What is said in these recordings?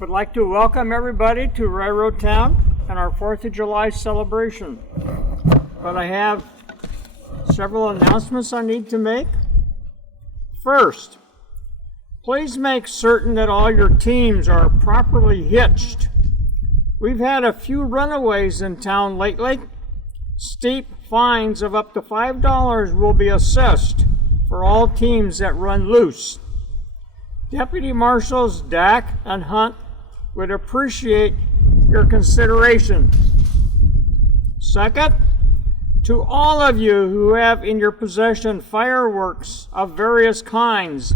Would like to welcome everybody to Railroad Town and our 4th of July celebration. But I have several announcements I need to make. First, please make certain that all your teams are properly hitched. We've had a few runaways in town lately. Steep fines of up to $5 will be assessed for all teams that run loose. Deputy Marshals Dack and Hunt would appreciate your consideration. Second, to all of you who have in your possession fireworks of various kinds,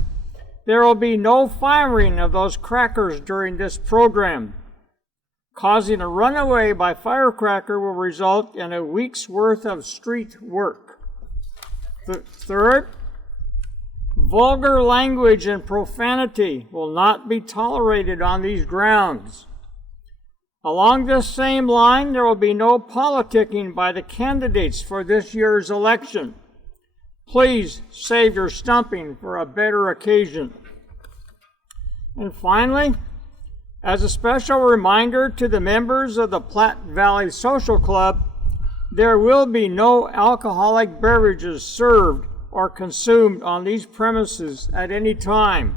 there will be no firing of those crackers during this program. Causing a runaway by firecracker will result in a week's worth of street work. Third, vulgar language and profanity will not be tolerated on these grounds. Along this same line, there will be no politicking by the candidates for this year's election. Please save your stumping for a better occasion. And finally, as a special reminder to the members of the Platte Valley Social Club, there will be no alcoholic beverages served or consumed on these premises at any time.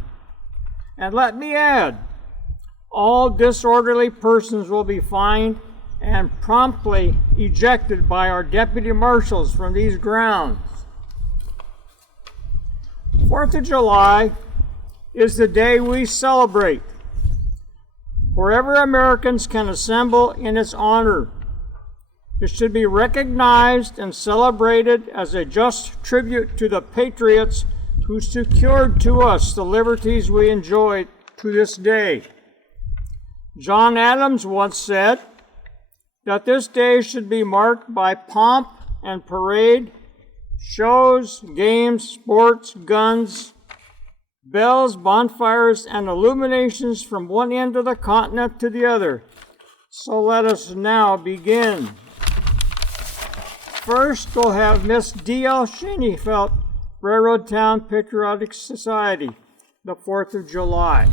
And let me add, all disorderly persons will be fined and promptly ejected by our deputy marshals from these grounds. 4th of July is the day we celebrate, wherever Americans can assemble in its honor. It should be recognized and celebrated as a just tribute to the patriots who secured to us the liberties we enjoy to this day. John Adams once said that this day should be marked by pomp and parade, shows, games, sports, guns, bells, bonfires, and illuminations from one end of the continent to the other. So let us now begin. First, we'll have Miss D.L. Schoenfeld, Railroad Town Patriotic Society, the 4th of July.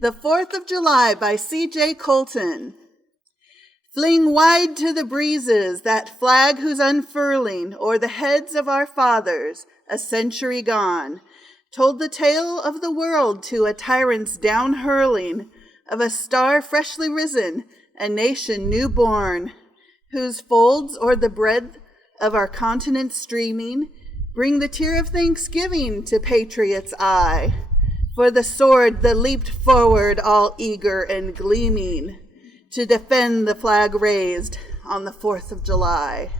The 4th of July by C.J. Colton. Fling wide to the breezes that flag whose unfurling o'er the heads of our fathers, a century gone, told the tale of the world to a tyrant's down-hurling, of a star freshly risen, a nation new-born, whose folds o'er the breadth of our continent streaming bring the tear of thanksgiving to patriot's eye, for the sword that leaped forward all eager and gleaming, to defend the flag raised on the 4th of July.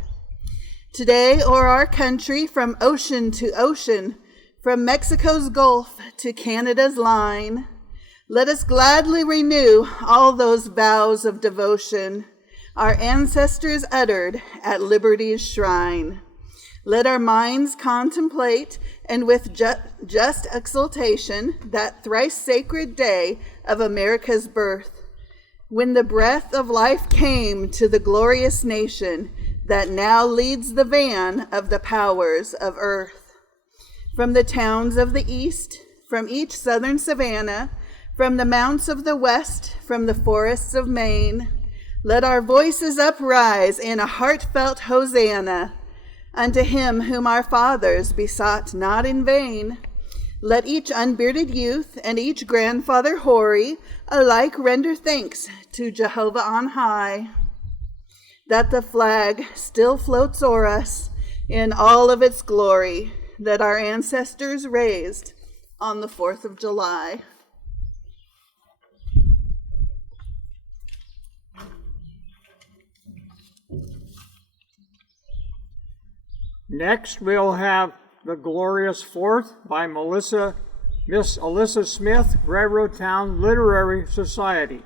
Today, o'er our country, from ocean to ocean, from Mexico's Gulf to Canada's line, let us gladly renew all those vows of devotion our ancestors uttered at liberty's shrine. Let our minds contemplate, and with just exultation, that thrice sacred day of America's birth, when the breath of life came to the glorious nation that now leads the van of the powers of earth. From the towns of the east, from each southern savanna, from the mounts of the west, from the forests of Maine, let our voices uprise in a heartfelt hosanna unto him whom our fathers besought not in vain. Let each unbearded youth and each grandfather hoary alike render thanks to Jehovah on high, that the flag still floats o'er us in all of its glory that our ancestors raised on the 4th of July. Next, we'll have The Glorious Fourth by Miss Alyssa Smith, Railroad Town Literary Society.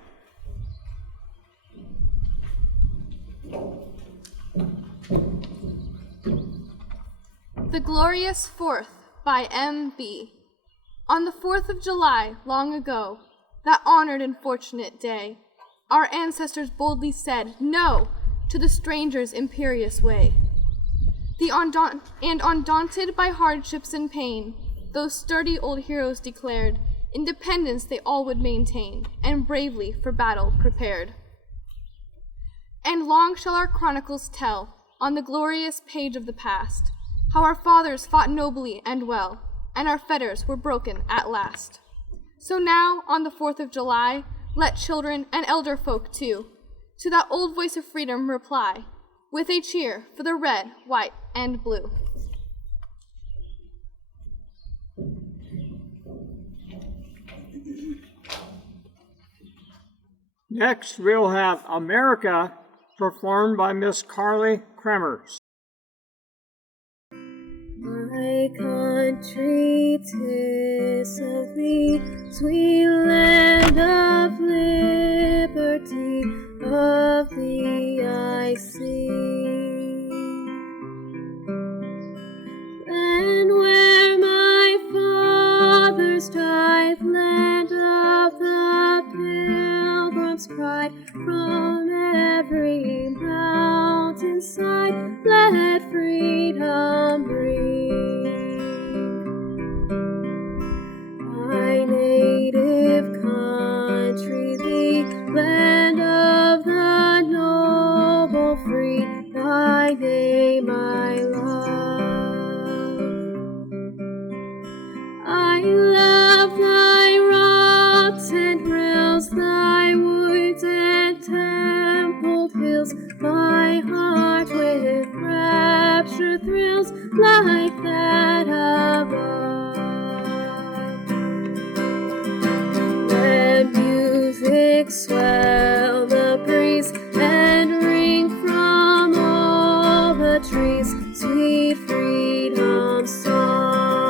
The Glorious Fourth by M.B. On the 4th of July, long ago, that honored and fortunate day, our ancestors boldly said no to the stranger's imperious way. And undaunted by hardships and pain, those sturdy old heroes declared independence they all would maintain, and bravely for battle prepared. And long shall our chronicles tell, on the glorious page of the past, how our fathers fought nobly and well, and our fetters were broken at last. So now, on the 4th of July, let children and elder folk too, to that old voice of freedom reply, with a cheer for the red, white, and blue. Next, we'll have America, performed by Miss Carly Kremers. My country, 'tis of thee, sweet land of liberty, of thee I sing. Land where my fathers died, land of the pilgrim's pride, from every mountainside, let freedom ring. My native country, the land of the noble free, thy name I love. I love thy rocks and rills, thy woods and templed hills, my heart with rapture thrills like that above. Let music swell the breeze and ring from all the trees, sweet freedom song.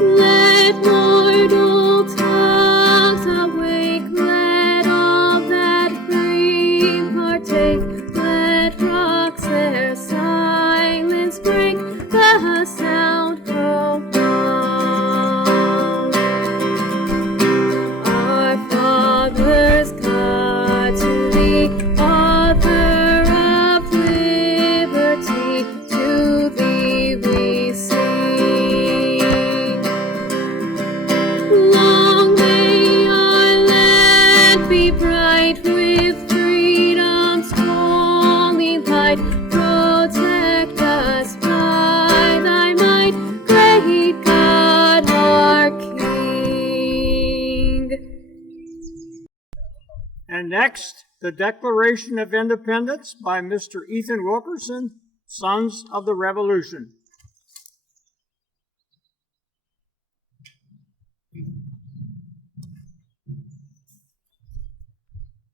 Let mortal tongues awake, let all that breathe partake, let rocks their silence break, the sound profound. Our fathers God to thee, author of liberty, to thee we sing. Long may our land be bright with freedom's holy light. Protect us by thy might, great God our King. And next, the Declaration of Independence by Mr. Ethan Wilkerson, Sons of the Revolution.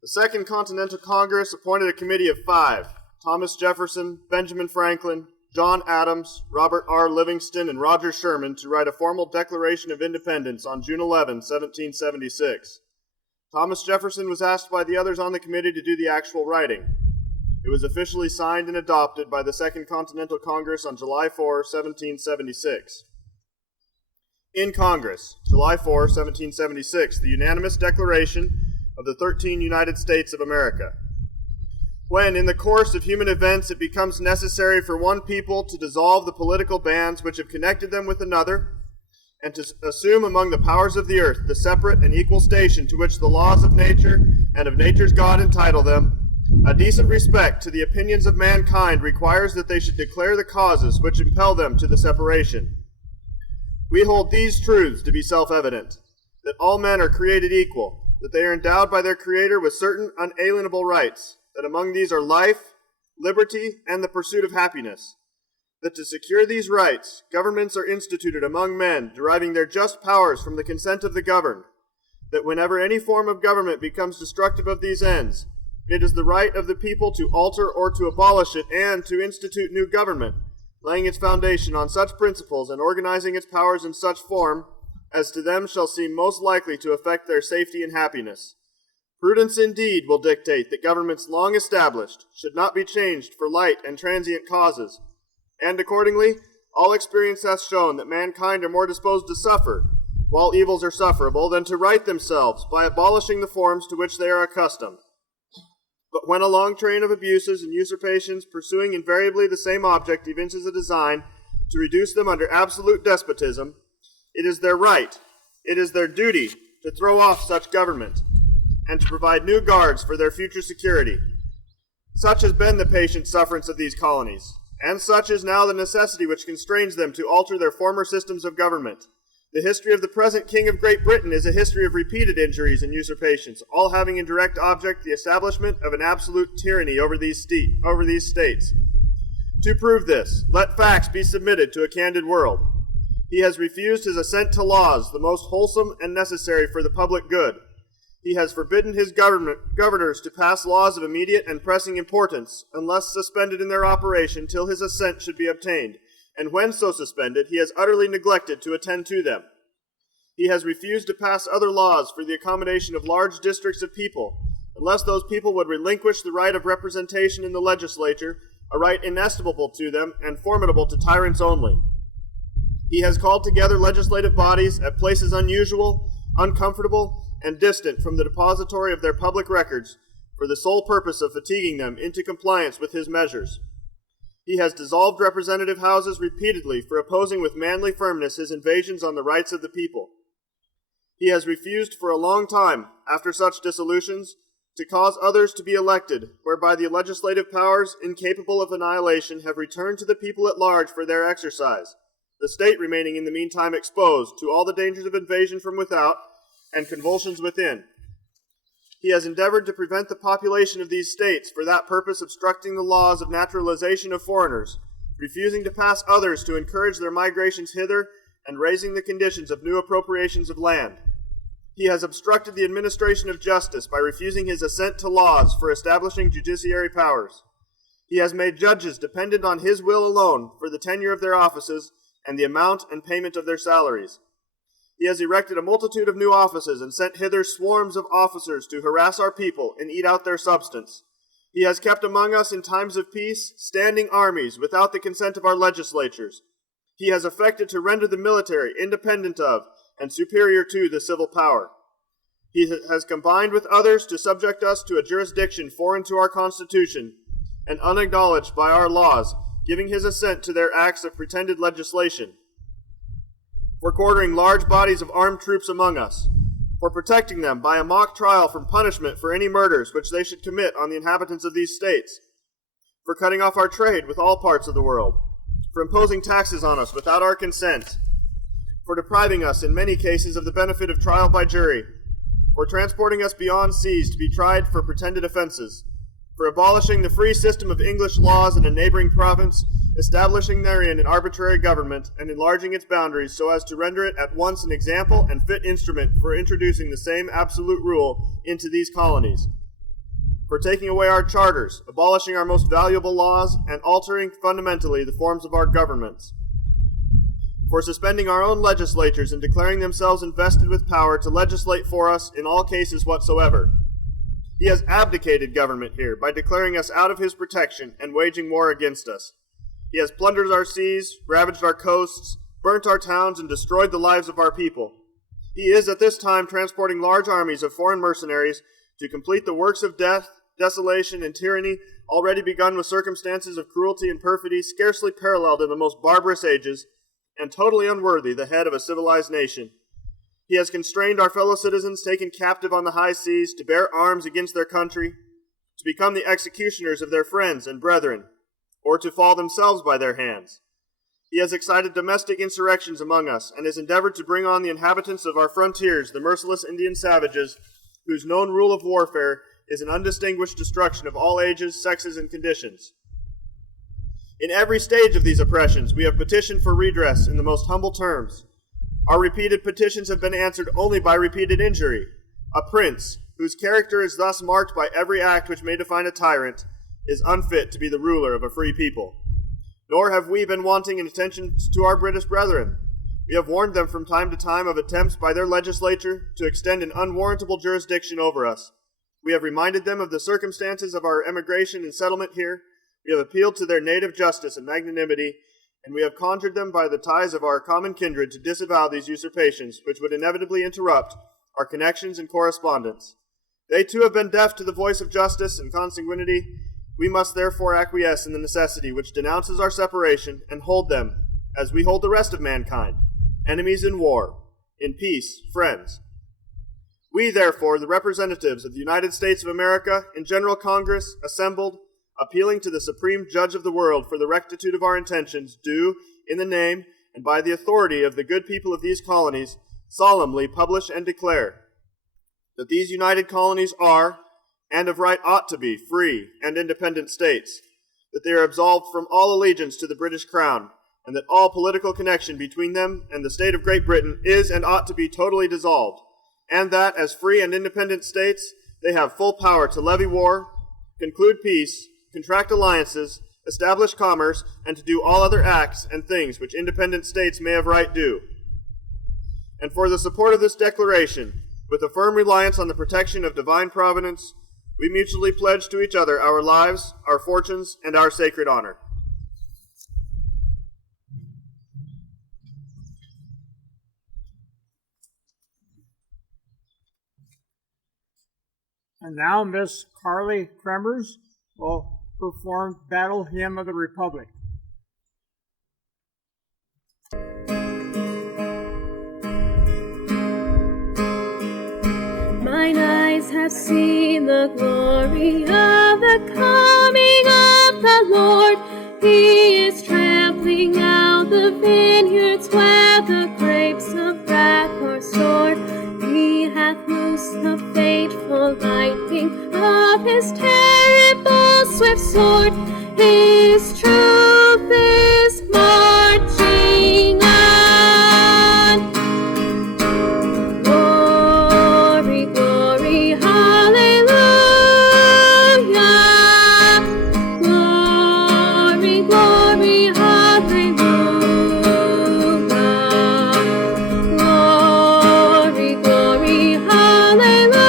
The Second Continental Congress appointed a committee of 5, Thomas Jefferson, Benjamin Franklin, John Adams, Robert R. Livingston, and Roger Sherman, to write a formal Declaration of Independence on June 11, 1776. Thomas Jefferson was asked by the others on the committee to do the actual writing. It was officially signed and adopted by the Second Continental Congress on July 4, 1776. In Congress, July 4, 1776, the unanimous declaration of the 13 United States of America. When, in the course of human events, it becomes necessary for one people to dissolve the political bands which have connected them with another, and to assume among the powers of the earth the separate and equal station to which the laws of nature and of nature's God entitle them, a decent respect to the opinions of mankind requires that they should declare the causes which impel them to the separation. We hold these truths to be self-evident, that all men are created equal, that they are endowed by their Creator with certain unalienable rights, that among these are life, liberty, and the pursuit of happiness, that to secure these rights, governments are instituted among men, deriving their just powers from the consent of the governed, that whenever any form of government becomes destructive of these ends, it is the right of the people to alter or to abolish it, and to institute new government, laying its foundation on such principles and organizing its powers in such form as to them shall seem most likely to affect their safety and happiness. Prudence indeed will dictate that governments long established should not be changed for light and transient causes, and accordingly, all experience hath shown that mankind are more disposed to suffer while evils are sufferable, than to right themselves by abolishing the forms to which they are accustomed. But when a long train of abuses and usurpations, pursuing invariably the same object, evinces a design to reduce them under absolute despotism, it is their right, it is their duty to throw off such government, and to provide new guards for their future security. Such has been the patient sufferance of these colonies, and such is now the necessity which constrains them to alter their former systems of government. The history of the present King of Great Britain is a history of repeated injuries and usurpations, all having in direct object the establishment of an absolute tyranny over these states. To prove this, let facts be submitted to a candid world. He has refused his assent to laws, the most wholesome and necessary for the public good. He has forbidden his governors to pass laws of immediate and pressing importance, unless suspended in their operation till his assent should be obtained, and when so suspended, he has utterly neglected to attend to them. He has refused to pass other laws for the accommodation of large districts of people, unless those people would relinquish the right of representation in the legislature, a right inestimable to them and formidable to tyrants only. He has called together legislative bodies at places unusual, uncomfortable, and distant from the depository of their public records, for the sole purpose of fatiguing them into compliance with his measures. He has dissolved representative houses repeatedly for opposing with manly firmness his invasions on the rights of the people. He has refused for a long time, after such dissolutions, to cause others to be elected, whereby the legislative powers, incapable of annihilation, have returned to the people at large for their exercise, the state remaining in the meantime exposed to all the dangers of invasion from without and convulsions within. He has endeavored to prevent the population of these states, for that purpose obstructing the laws of naturalization of foreigners, refusing to pass others to encourage their migrations hither, and raising the conditions of new appropriations of land. He has obstructed the administration of justice by refusing his assent to laws for establishing judiciary powers. He has made judges dependent on his will alone for the tenure of their offices and the amount and payment of their salaries. He has erected a multitude of new offices and sent hither swarms of officers to harass our people and eat out their substance. He has kept among us in times of peace standing armies without the consent of our legislatures. He has affected to render the military independent of and superior to the civil power. He has combined with others to subject us to a jurisdiction foreign to our Constitution and unacknowledged by our laws, giving his assent to their acts of pretended legislation, for quartering large bodies of armed troops among us, for protecting them by a mock trial from punishment for any murders which they should commit on the inhabitants of these states, for cutting off our trade with all parts of the world, for imposing taxes on us without our consent, for depriving us in many cases of the benefit of trial by jury, for transporting us beyond seas to be tried for pretended offenses, for abolishing the free system of English laws in a neighboring province, establishing therein an arbitrary government, and enlarging its boundaries so as to render it at once an example and fit instrument for introducing the same absolute rule into these colonies, for taking away our charters, abolishing our most valuable laws, and altering fundamentally the forms of our governments, for suspending our own legislatures and declaring themselves invested with power to legislate for us in all cases whatsoever. He has abdicated government here by declaring us out of his protection and waging war against us. He has plundered our seas, ravaged our coasts, burnt our towns, and destroyed the lives of our people. He is at this time transporting large armies of foreign mercenaries to complete the works of death, desolation, and tyranny already begun with circumstances of cruelty and perfidy scarcely paralleled in the most barbarous ages, and totally unworthy the head of a civilized nation. He has constrained our fellow citizens taken captive on the high seas to bear arms against their country, to become the executioners of their friends and brethren, or to fall themselves by their hands. He has excited domestic insurrections among us, and has endeavored to bring on the inhabitants of our frontiers the merciless Indian savages, whose known rule of warfare is an undistinguished destruction of all ages, sexes, and conditions. In every stage of these oppressions, we have petitioned for redress in the most humble terms. Our repeated petitions have been answered only by repeated injury. A prince, whose character is thus marked by every act which may define a tyrant, is unfit to be the ruler of a free people. Nor have we been wanting in attention to our British brethren. We have warned them from time to time of attempts by their legislature to extend an unwarrantable jurisdiction over us. We have reminded them of the circumstances of our emigration and settlement here. We have appealed to their native justice and magnanimity, and we have conjured them by the ties of our common kindred to disavow these usurpations, which would inevitably interrupt our connections and correspondence. They too have been deaf to the voice of justice and consanguinity. We must therefore acquiesce in the necessity which denounces our separation and hold them, as we hold the rest of mankind, enemies in war, in peace, friends. We, therefore, the representatives of the United States of America in General Congress, assembled, appealing to the Supreme Judge of the world for the rectitude of our intentions, do, in the name and by the authority of the good people of these colonies, solemnly publish and declare that these united colonies are, and of right ought to be, free and independent states, that they are absolved from all allegiance to the British Crown, and that all political connection between them and the state of Great Britain is and ought to be totally dissolved, and that, as free and independent states, they have full power to levy war, conclude peace, contract alliances, establish commerce, and to do all other acts and things which independent states may of right do. And for the support of this declaration, with a firm reliance on the protection of divine providence, we mutually pledge to each other our lives, our fortunes, and our sacred honor. And now Miss Carly Kremers will perform Battle Hymn of the Republic. Mine eyes have seen the glory of the coming of the Lord. He is trampling out the vineyards where the grapes of wrath are stored. He hath loosed the fateful lightning of his terrible swift sword. His truth is marching on. Glory, glory, hallelujah. Glory, glory, hallelujah. Glory, glory, hallelujah.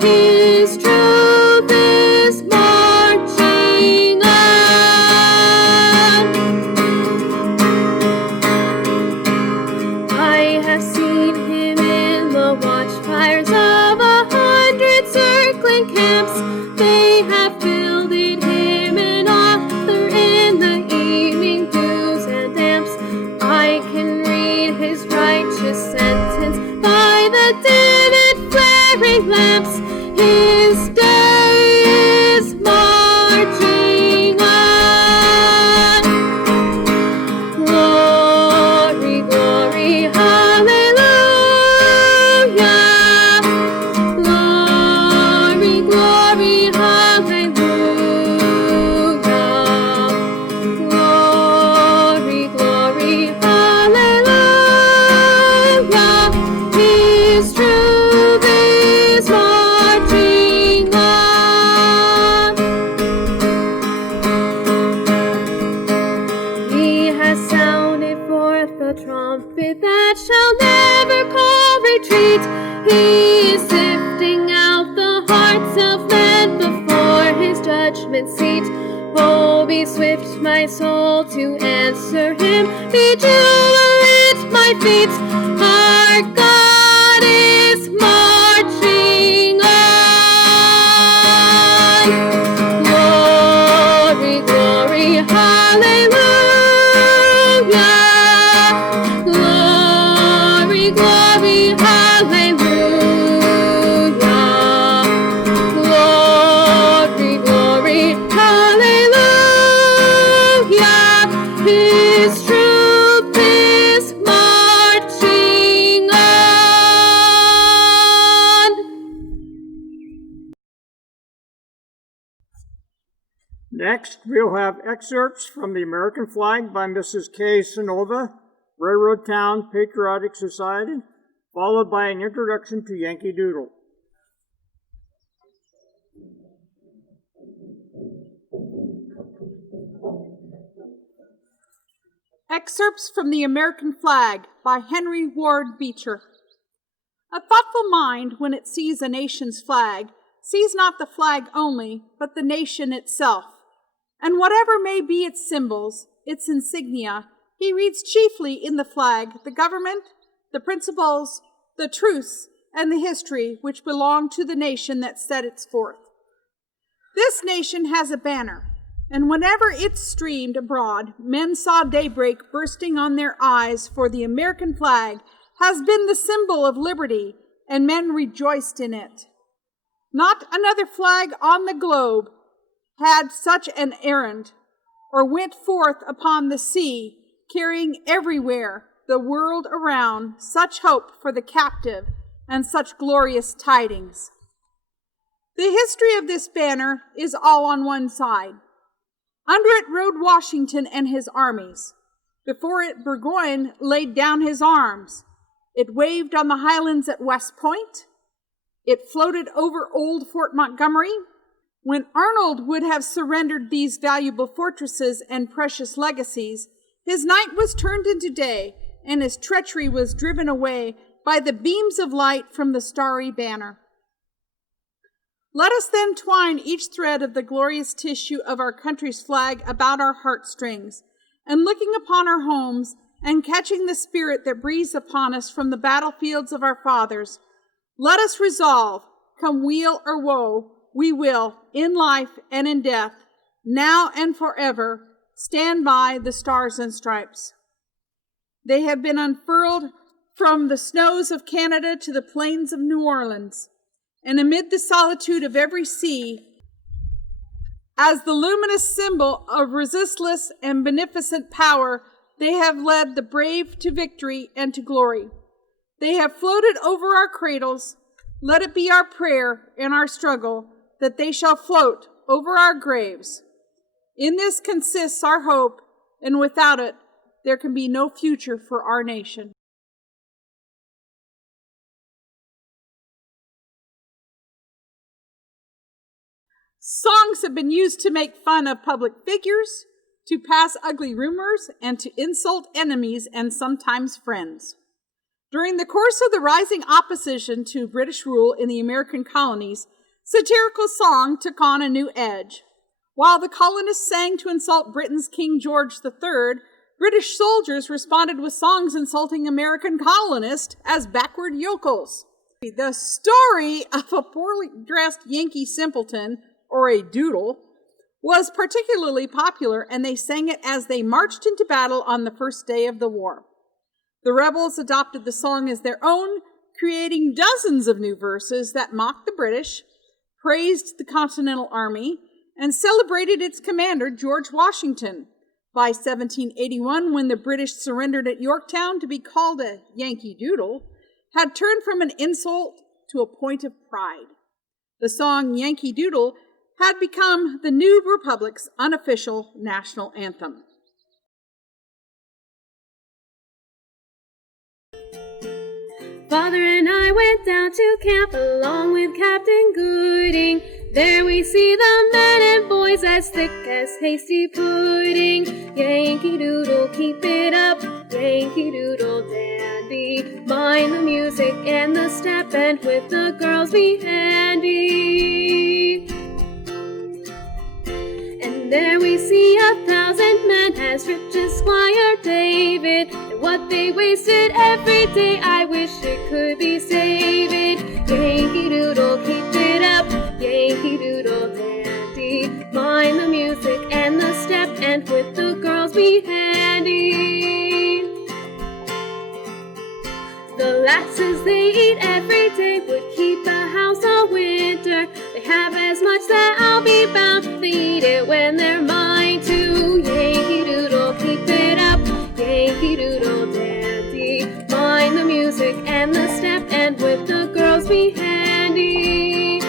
His truth is marching on. I have seen him in the watchfires of 100 circling camps. They have builded him an author in the evening dews and damps. I can read his righteous sentence by the dim and flaring lamps. His day is marching on. Glory, glory, hallelujah. Glory, glory, hallelujah. Glory, glory, hallelujah. His truth is marching on. He has sounded forth the trumpet that shall never call retreat. He is sifting out the hearts of men before his judgment seat. Oh, be swift, my soul, to answer him. Be jeweler at my feet. Our God is marching on. Glory, glory, hallelujah. Glory, glory, hallelujah. Glory, glory, hallelujah. His truth is marching on. Next, we'll have excerpts from the American flag by Mrs. K. Sonova, Railroad Town Patriotic Society, followed by an introduction to Yankee Doodle. Excerpts from the American Flag by Henry Ward Beecher. A thoughtful mind, when it sees a nation's flag, sees not the flag only, but the nation itself. and whatever may be its symbols, its insignia, he reads chiefly in the flag the government, the principles, the truths, and the history which belong to the nation that set it forth. This nation has a banner, and whenever it streamed abroad, men saw daybreak bursting on their eyes, for the American flag has been the symbol of liberty, and men rejoiced in it. Not another flag on the globe had such an errand, or went forth upon the sea, carrying everywhere the world around such hope for the captive and such glorious tidings. The history of this banner is all on one side. Under it rode Washington and his armies. Before it Burgoyne laid down his arms. It waved on the highlands at West Point. It floated over old Fort Montgomery. When Arnold would have surrendered these valuable fortresses and precious legacies, his night was turned into day, and his treachery was driven away by the beams of light from the starry banner. Let us then twine each thread of the glorious tissue of our country's flag about our heartstrings, and looking upon our homes and catching the spirit that breathes upon us from the battlefields of our fathers, let us resolve, come weal or woe, we will, in life and in death, now and forever, stand by the Stars and Stripes. They have been unfurled from the snows of Canada to the plains of New Orleans, and amid the solitude of every sea, as the luminous symbol of resistless and beneficent power, they have led the brave to victory and to glory. They have floated over our cradles. Let it be our prayer in our struggle that they shall float over our graves. In this consists our hope, and without it, there can be no future for our nation. Songs have been used to make fun of public figures, to pass ugly rumors, and to insult enemies and sometimes friends. During the course of the rising opposition to British rule in the American colonies, satirical song took on a new edge. While the colonists sang to insult Britain's King George III, British soldiers responded with songs insulting American colonists as backward yokels. The story of a poorly dressed Yankee simpleton, or a doodle, was particularly popular, and they sang it as they marched into battle on the first day of the war. The rebels adopted the song as their own, creating dozens of new verses that mocked the British, praised the Continental Army, and celebrated its commander, George Washington. By 1781, when the British surrendered at Yorktown, to be called a Yankee Doodle had turned from an insult to a point of pride. The song Yankee Doodle had become the new republic's unofficial national anthem. Father and I went down to camp along with Captain Gooding. There we see the men and boys as thick as hasty pudding. Yankee Doodle, keep it up, Yankee Doodle dandy. Mind the music and the step, and with the girls be handy. And there we see 1,000 men as rich as Squire David, and what they wasted every day, I wish it could be saved. Yankee Doodle, keep it up, Yankee Doodle dandy. Mind the music and the step, and with the girls be handy. The lasses they eat every day would keep the house all winter. They have as much that I'll be bound, they eat it when they're mine too. Yankee Doodle, keep it up, Yankee Doodle dandy. Mind the music and the step, and with the girls be handy.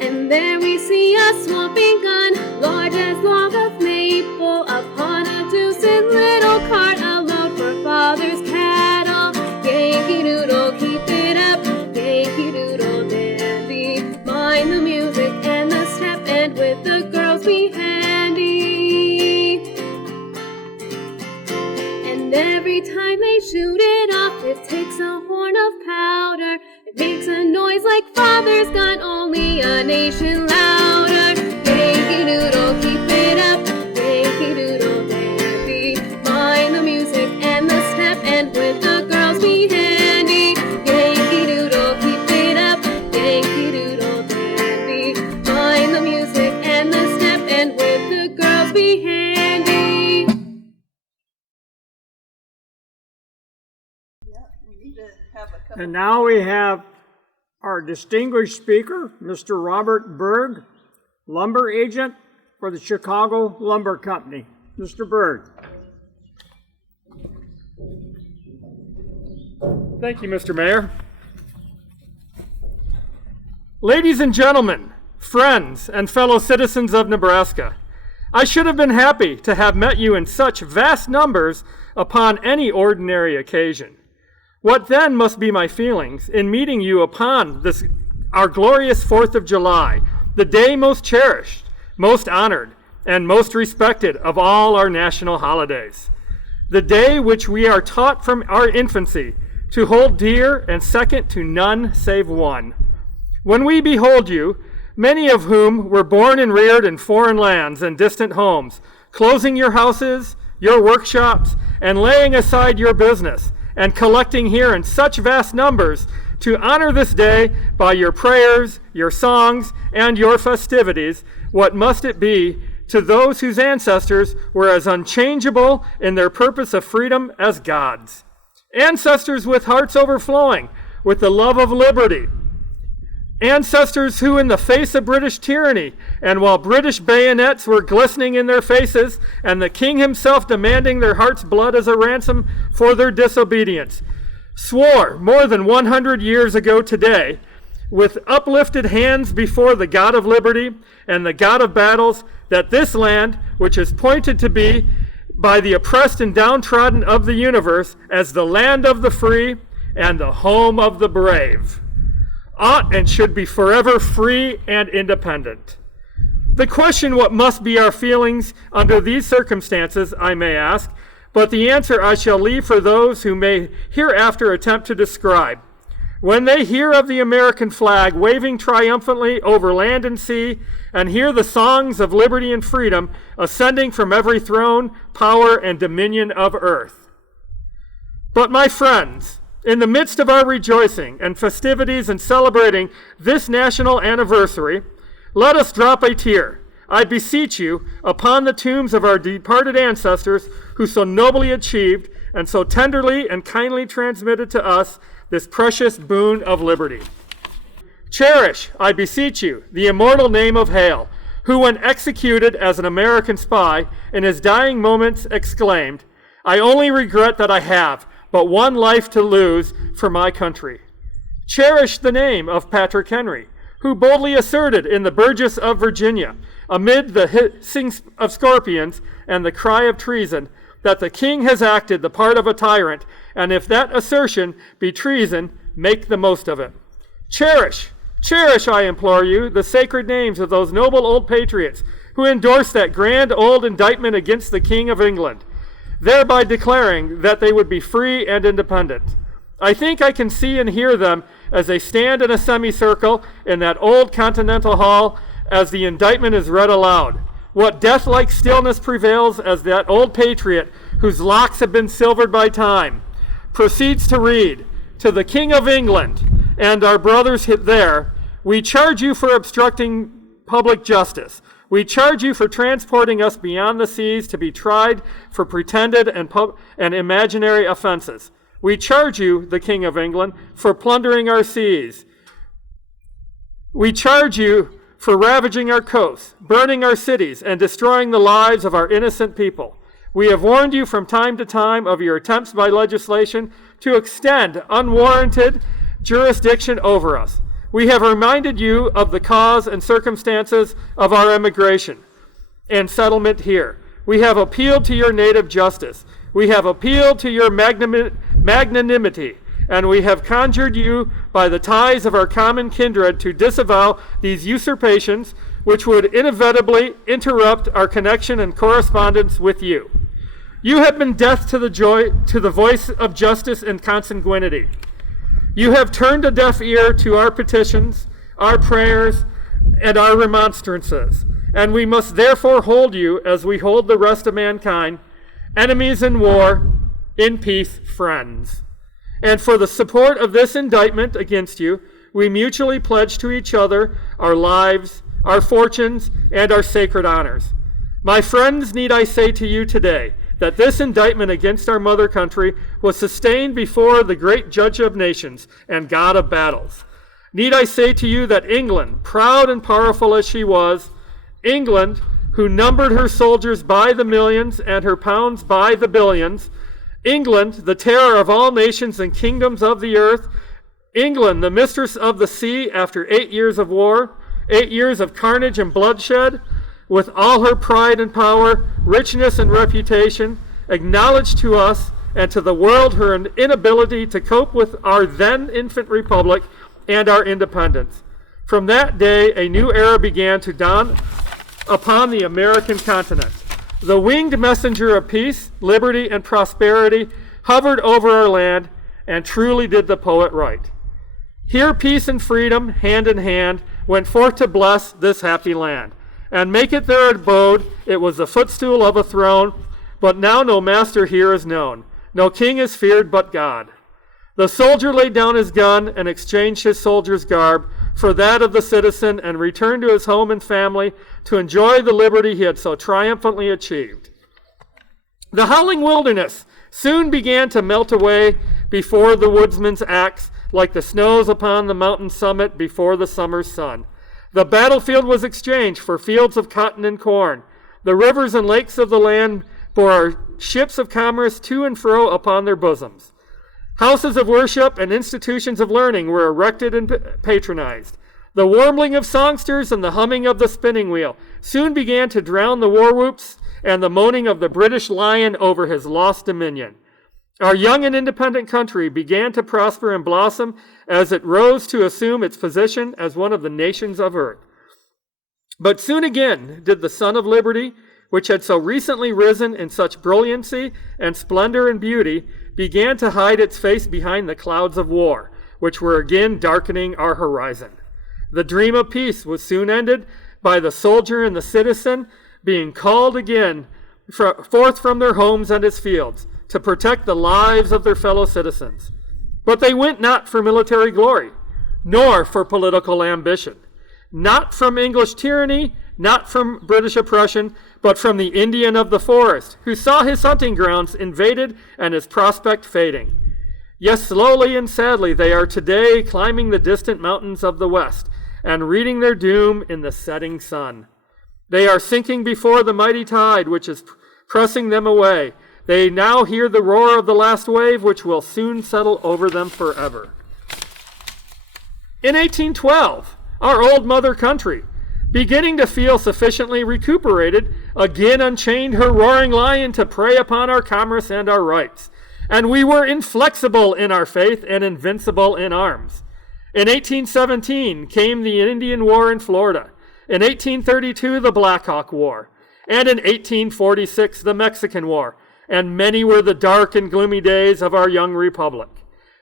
And there we see a swamping gun, large as log of maple, upon a deuced little cart, a load for father's cattle. Yankee Doodle, keep it up, Yankee Doodle dandy. Mind the music and the step, and with the girls be handy. And every time they shoot it off, it takes a horn of powder. It makes a noise like father's gun, only a nation louder. We need to have a couple. And now we have our distinguished speaker, Mr. Robert Berg, lumber agent for the Chicago Lumber Company. Mr. Berg. Thank you, Mr. Mayor. Ladies and gentlemen, friends, and fellow citizens of Nebraska, I should have been happy to have met you in such vast numbers upon any ordinary occasion. What then must be my feelings in meeting you upon this, our glorious 4th of July, the day most cherished, most honored, and most respected of all our national holidays. The day which we are taught from our infancy to hold dear and second to none save one. When we behold you, many of whom were born and reared in foreign lands and distant homes, closing your houses, your workshops, and laying aside your business, and collecting here in such vast numbers to honor this day by your prayers, your songs, and your festivities, what must it be to those whose ancestors were as unchangeable in their purpose of freedom as God's? Ancestors with hearts overflowing with the love of liberty. Ancestors who, in the face of British tyranny, and while British bayonets were glistening in their faces, and the king himself demanding their heart's blood as a ransom for their disobedience, swore more than 100 years ago today, with uplifted hands before the God of liberty and the God of battles, that this land, which is pointed to be by the oppressed and downtrodden of the universe as the land of the free and the home of the brave, ought and should be forever free and independent. The question what must be our feelings under these circumstances, I may ask, but the answer I shall leave for those who may hereafter attempt to describe. When they hear of the American flag waving triumphantly over land and sea, and hear the songs of liberty and freedom ascending from every throne, power, and dominion of earth. But my friends, in the midst of our rejoicing and festivities and celebrating this national anniversary, let us drop a tear, I beseech you, upon the tombs of our departed ancestors who so nobly achieved and so tenderly and kindly transmitted to us this precious boon of liberty. Cherish, I beseech you, the immortal name of Hale, who, when executed as an American spy, in his dying moments exclaimed, "I only regret that I have but one life to lose for my country." Cherish the name of Patrick Henry, who boldly asserted in the Burgess of Virginia, amid the hissing of scorpions and the cry of treason, that the king has acted the part of a tyrant, and if that assertion be treason, make the most of it. Cherish, I implore you, the sacred names of those noble old patriots who endorsed that grand old indictment against the King of England, thereby declaring that they would be free and independent. I think I can see and hear them as they stand in a semicircle in that old Continental Hall as the indictment is read aloud. What death-like stillness prevails as that old patriot, whose locks have been silvered by time, proceeds to read, "To the King of England and our brothers there, we charge you for obstructing public justice. We charge you for transporting us beyond the seas to be tried for pretended and imaginary offenses. We charge you, the King of England, for plundering our seas. We charge you for ravaging our coasts, burning our cities, and destroying the lives of our innocent people. We have warned you from time to time of your attempts by legislation to extend unwarranted jurisdiction over us. We have reminded you of the cause and circumstances of our emigration and settlement here. We have appealed to your native justice. We have appealed to your magnanimity, and we have conjured you by the ties of our common kindred to disavow these usurpations which would inevitably interrupt our connection and correspondence with you. You have been deaf to the voice of justice and consanguinity. You have turned a deaf ear to our petitions, our prayers, and our remonstrances, and we must therefore hold you as we hold the rest of mankind, enemies in war, in peace, friends. And for the support of this indictment against you, we mutually pledge to each other our lives, our fortunes, and our sacred honors. My friends, need I say to you today that this indictment against our mother country was sustained before the great judge of nations and God of battles. Need I say to you that England, proud and powerful as she was, England, who numbered her soldiers by the millions and her pounds by the billions, England, the terror of all nations and kingdoms of the earth, England, the mistress of the sea after 8 years of war, 8 years of carnage and bloodshed, with all her pride and power, richness and reputation, acknowledged to us and to the world her inability to cope with our then infant republic and our independence. From that day, a new era began to dawn upon the American continent. The winged messenger of peace, liberty, and prosperity hovered over our land, and truly did the poet write. Here peace and freedom, hand in hand, went forth to bless this happy land, and make it their abode. It was the footstool of a throne, but now no master here is known. No king is feared but God. The soldier laid down his gun and exchanged his soldier's garb for that of the citizen, and returned to his home and family to enjoy the liberty he had so triumphantly achieved. The howling wilderness soon began to melt away before the woodsman's axe, like the snows upon the mountain summit before the summer's sun. The battlefield was exchanged for fields of cotton and corn. The rivers and lakes of the land bore our ships of commerce to and fro upon their bosoms. Houses of worship and institutions of learning were erected and patronized. The warbling of songsters and the humming of the spinning wheel soon began to drown the war whoops and the moaning of the British lion over his lost dominion. Our young and independent country began to prosper and blossom as it rose to assume its position as one of the nations of earth. But soon again did the sun of liberty, which had so recently risen in such brilliancy and splendor and beauty, began to hide its face behind the clouds of war, which were again darkening our horizon. The dream of peace was soon ended by the soldier and the citizen being called again forth from their homes and his fields to protect the lives of their fellow citizens. But they went not for military glory, nor for political ambition, not from English tyranny, not from British oppression, but from the Indian of the forest, who saw his hunting grounds invaded and his prospect fading. Yes, slowly and sadly they are today climbing the distant mountains of the west and reading their doom in the setting sun. They are sinking before the mighty tide which is pressing them away. They now hear the roar of the last wave, which will soon settle over them forever. In 1812, our old mother country, beginning to feel sufficiently recuperated, again unchained her roaring lion to prey upon our commerce and our rights. And we were inflexible in our faith and invincible in arms. In 1817 came the Indian War in Florida. In 1832, the Black Hawk War. And in 1846, the Mexican War. And many were the dark and gloomy days of our young republic.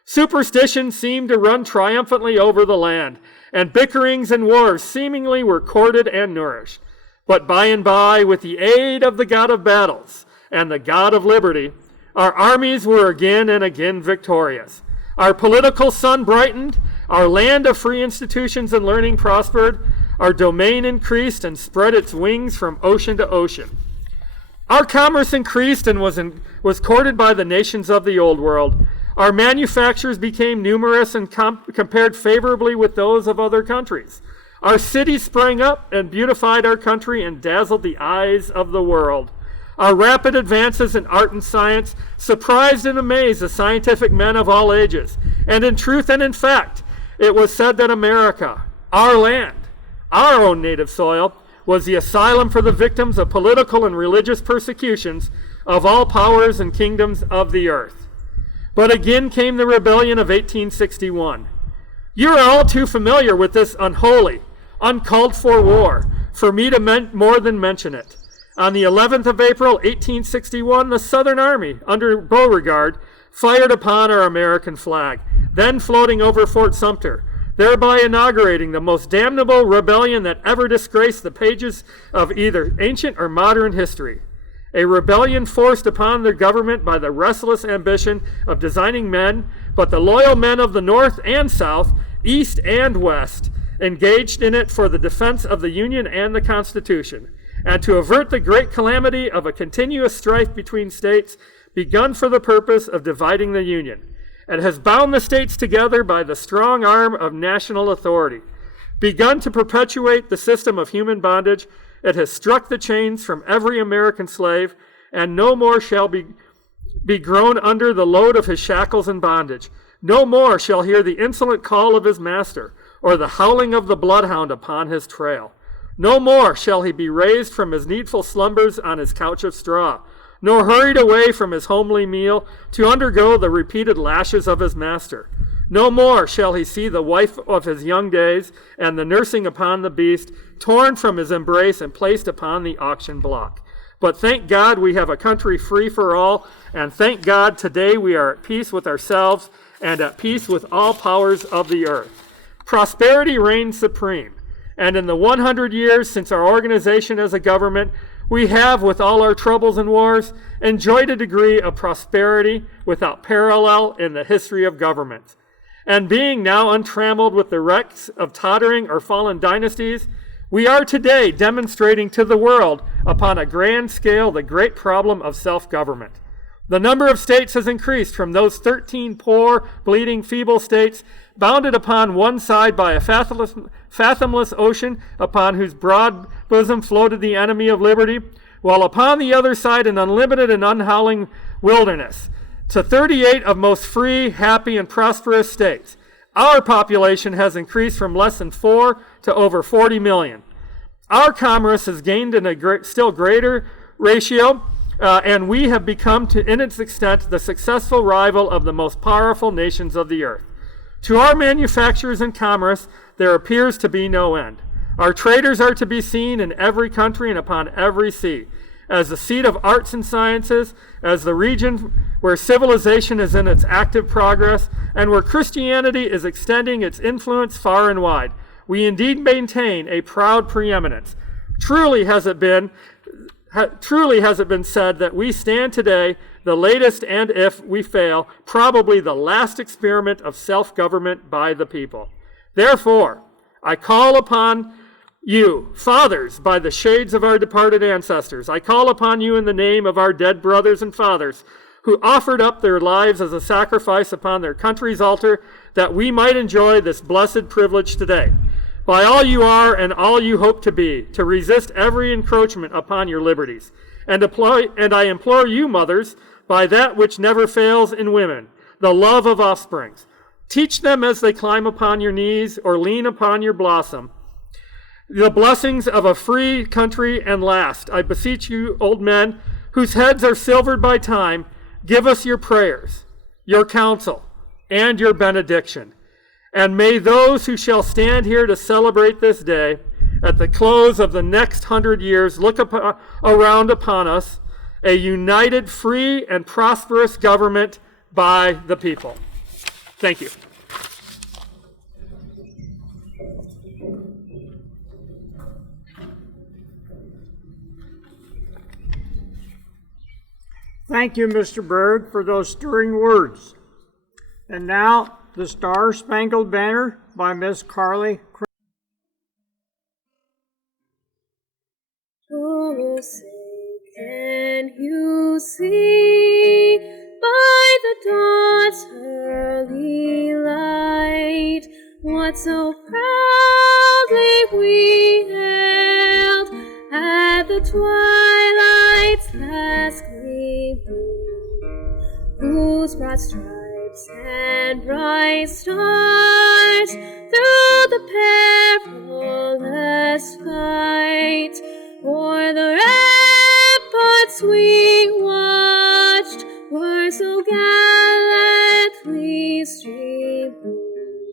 Superstition seemed to run triumphantly over the land, and bickerings and wars seemingly were courted and nourished. But by and by, with the aid of the God of battles and the God of liberty, our armies were again and again victorious. Our political sun brightened, our land of free institutions and learning prospered, our domain increased and spread its wings from ocean to ocean. Our commerce increased and was courted by the nations of the Old World. Our manufactures became numerous and compared favorably with those of other countries. Our cities sprang up and beautified our country and dazzled the eyes of the world. Our rapid advances in art and science surprised and amazed the scientific men of all ages. And in truth and in fact, it was said that America, our land, our own native soil, was the asylum for the victims of political and religious persecutions of all powers and kingdoms of the earth. But again came the rebellion of 1861. You are all too familiar with this unholy, uncalled for war for me to more than mention it. On the 11th of April, 1861, the Southern Army, under Beauregard, fired upon our American flag, then floating over Fort Sumter, thereby inaugurating the most damnable rebellion that ever disgraced the pages of either ancient or modern history. A rebellion forced upon the government by the restless ambition of designing men, but the loyal men of the North and South, East and West, engaged in it for the defense of the Union and the Constitution. and to avert the great calamity of a continuous strife between states begun for the purpose of dividing the Union. It has bound the states together by the strong arm of national authority. Begun to perpetuate the system of human bondage, it has struck the chains from every American slave, and no more shall be grown under the load of his shackles and bondage. No more shall hear the insolent call of his master, or the howling of the bloodhound upon his trail. No more shall he be raised from his needful slumbers on his couch of straw, nor hurried away from his homely meal to undergo the repeated lashes of his master. No more shall he see the wife of his young days and the nursing upon the beast torn from his embrace and placed upon the auction block. But thank God we have a country free for all, and thank God today we are at peace with ourselves and at peace with all powers of the earth. Prosperity reigns supreme, and in the 100 years since our organization as a government, we have, with all our troubles and wars, enjoyed a degree of prosperity without parallel in the history of government. And being now untrammeled with the wrecks of tottering or fallen dynasties, we are today demonstrating to the world upon a grand scale the great problem of self-government. The number of states has increased from those 13 poor, bleeding, feeble states bounded upon one side by a fathomless ocean upon whose broad bosom floated the enemy of liberty, while upon the other side an unlimited and unhowling wilderness, to 38 of most free, happy, and prosperous states. Our population has increased from less than 4 to over 40 million. Our commerce has gained in a still greater ratio, and we have become, in its extent, the successful rival of the most powerful nations of the earth. To our manufactures and commerce, there appears to be no end. Our traders are to be seen in every country and upon every sea, as the seat of arts and sciences, as the region where civilization is in its active progress, and where Christianity is extending its influence far and wide. We indeed maintain a proud preeminence. Truly has it been said that we stand today the latest, and if we fail, probably the last experiment of self-government by the people. Therefore, I call upon you, fathers, by the shades of our departed ancestors. I call upon you in the name of our dead brothers and fathers who offered up their lives as a sacrifice upon their country's altar that we might enjoy this blessed privilege today. By all you are and all you hope to be, to resist every encroachment upon your liberties. And I implore you, mothers, by that which never fails in women, the love of offsprings. Teach them as they climb upon your knees or lean upon your blossom, the blessings of a free country. And last, I beseech you, old men, whose heads are silvered by time, give us your prayers, your counsel, and your benediction. And may those who shall stand here to celebrate this day, at the close of the next 100 years, look around upon us, a united, free, and prosperous government by the people. Thank you. Thank you, Mr. Berg, for those stirring words. And now, the Star-Spangled Banner by Miss Carly. Oh, say, can you see by the dawn's early light what so proudly we hailed at the twilight's last gleaming, whose broad stripes and bright stars through the perilous fight o'er the ramparts we watched were so gallantly streaming,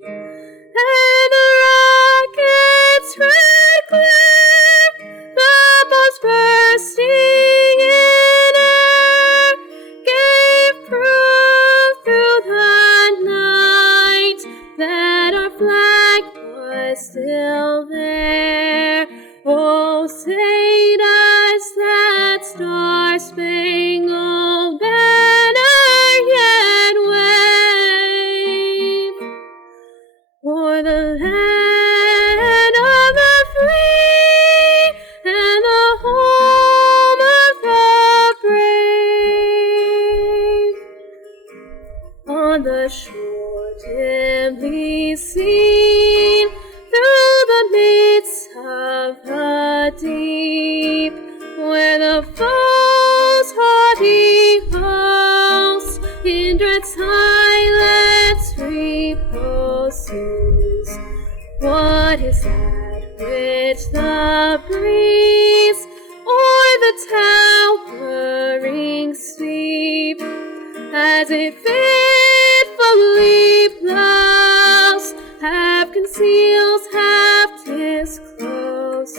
and the rocket's red glare, the bombs bursting in air, gave proof through the night that our flag was still there. Oh, say does that star-spangled on the shore dimly seen, through the midst of the deep, where the foe's haughty host in dread silence reposes. What is that which the breeze o'er the towering steep, as it fitfully blows, half conceals, half discloses?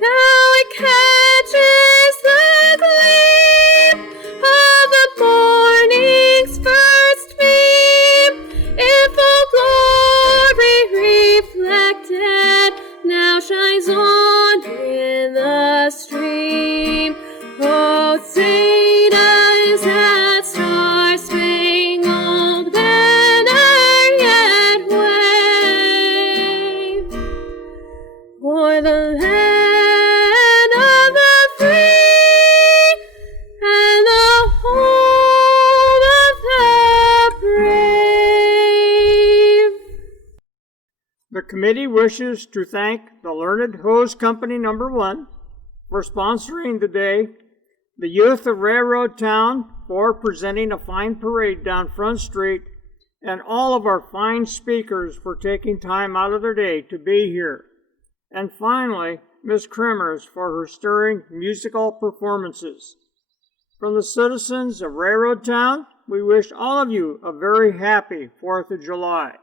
Now it catches the gleam of the morning's first beam, in full glory reflected, now shines on in the stream. Hosanna is that star-spangled banner yet wave, o'er the land of the free and the home of the brave. The committee wishes to thank the Learned Hose Company No. 1 for sponsoring the day, the youth of Railroad Town for presenting a fine parade down Front Street, and all of our fine speakers for taking time out of their day to be here. And finally, Miss Kremers for her stirring musical performances. From the citizens of Railroad Town, we wish all of you a very happy 4th of July.